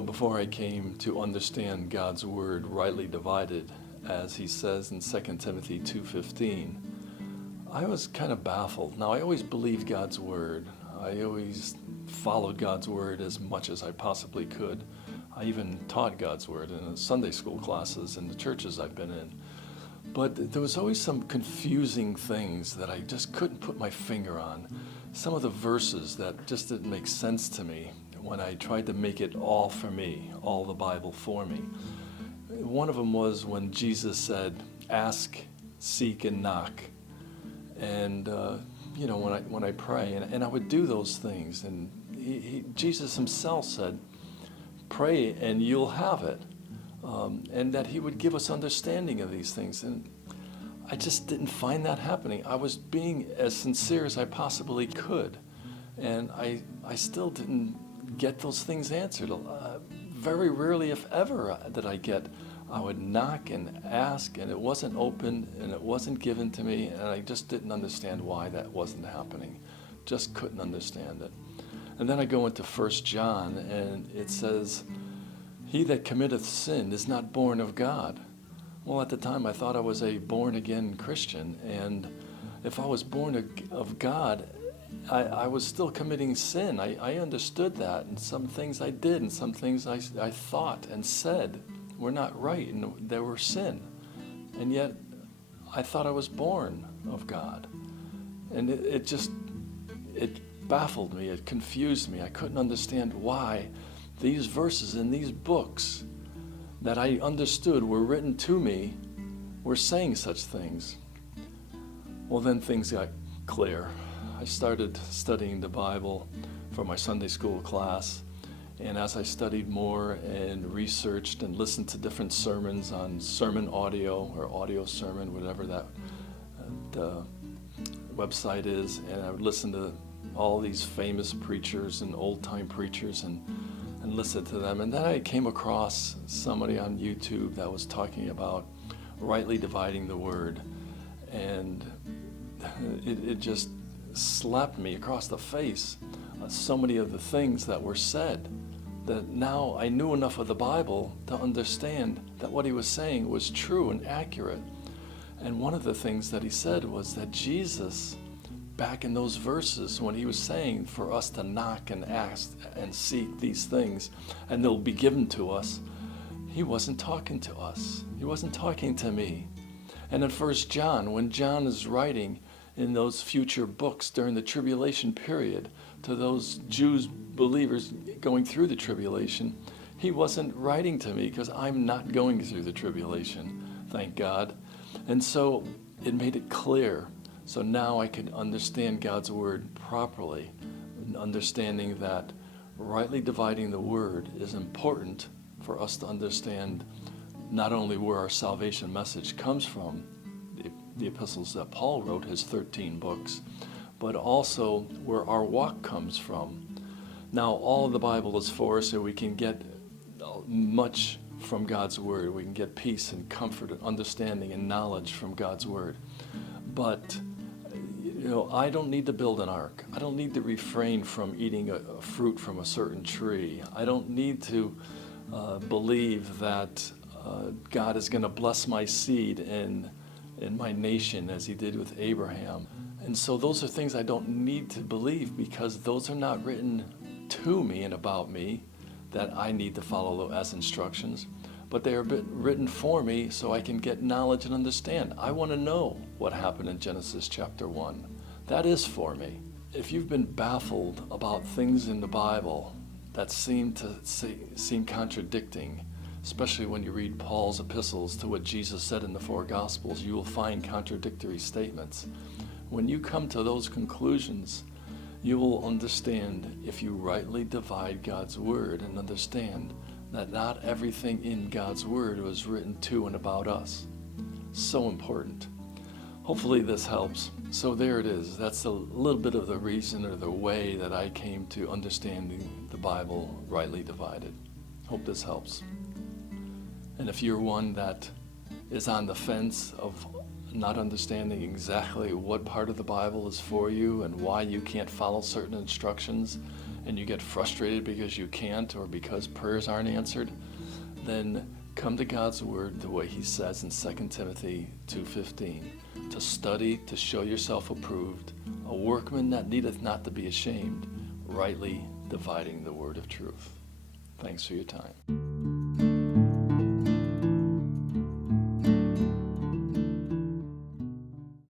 before I came to understand God's word rightly divided, as he says in 2 Timothy 2:15, I was kind of baffled. Now, I always believed God's word. I always followed God's word as much as I possibly could. I even taught God's word in the Sunday school classes in the churches I've been in. But there was always some confusing things that I just couldn't put my finger on. Some of the verses that just didn't make sense to me when I tried to make it all for me, all the Bible for me. One of them was when Jesus said, ask, seek, and knock. And, when I pray, and I would do those things. And Jesus himself said, pray and you'll have it. And that he would give us understanding of these things. And I just didn't find that happening. I was being as sincere as I possibly could. And I still didn't get those things answered. Very rarely, if ever, did I would knock and ask, and it wasn't open, and it wasn't given to me, and I just didn't understand why that wasn't happening. Just couldn't understand it. And then I go into 1 John, and it says, he that committeth sin is not born of God. Well, at the time, I thought I was a born-again Christian, and if I was born of God, I was still committing sin. I understood that, and some things I did, and some things I thought and said were not right, and they were sin. And yet, I thought I was born of God. And it baffled me, it confused me. I couldn't understand why these verses in these books that I understood were written to me were saying such things. Well, then things got clear. I started studying the Bible for my Sunday school class, and as I studied more and researched and listened to different sermons on sermon audio or audio sermon, whatever that website is, and I would listen to all these famous preachers and old-time preachers and listen to them. And then I came across somebody on YouTube that was talking about rightly dividing the word, and it just slapped me across the face. So many of the things that were said, that now I knew enough of the Bible to understand that what he was saying was true and accurate. And one of the things that he said was that Jesus, back in those verses when he was saying for us to knock and ask and seek these things and they'll be given to us, he wasn't talking to us. He wasn't talking to me. And in 1 John, when John is writing in those future books during the tribulation period to those Jews believers going through the tribulation, he wasn't writing to me because I'm not going through the tribulation, thank God. And so it made it clear. So now I can understand God's word properly, understanding that rightly dividing the word is important for us to understand not only where our salvation message comes from, the epistles that Paul wrote, his 13 books, but also where our walk comes from. Now, all of the Bible is for us so we can get much from God's word. We can get peace and comfort and understanding and knowledge from God's word. But I don't need to build an ark. I don't need to refrain from eating a fruit from a certain tree. I don't need to believe that God is going to bless my seed in my nation as he did with Abraham. And so those are things I don't need to believe because those are not written to me and about me that I need to follow as instructions, but they are written for me so I can get knowledge and understand. I want to know what happened in Genesis chapter 1. That is for me. If you've been baffled about things in the Bible that seem contradicting, especially when you read Paul's epistles to what Jesus said in the 4 Gospels, you will find contradictory statements. When you come to those conclusions, you will understand if you rightly divide God's word and understand that not everything in God's word was written to and about us. So important. Hopefully this helps. So there it is. That's a little bit of the reason or the way that I came to understanding the Bible rightly divided. Hope this helps. And if you're one that is on the fence of not understanding exactly what part of the Bible is for you and why you can't follow certain instructions, and you get frustrated because you can't or because prayers aren't answered, then come to God's Word the way He says in 2 Timothy 2:15, to study, to show yourself approved, a workman that needeth not to be ashamed, rightly dividing the word of truth. Thanks for your time.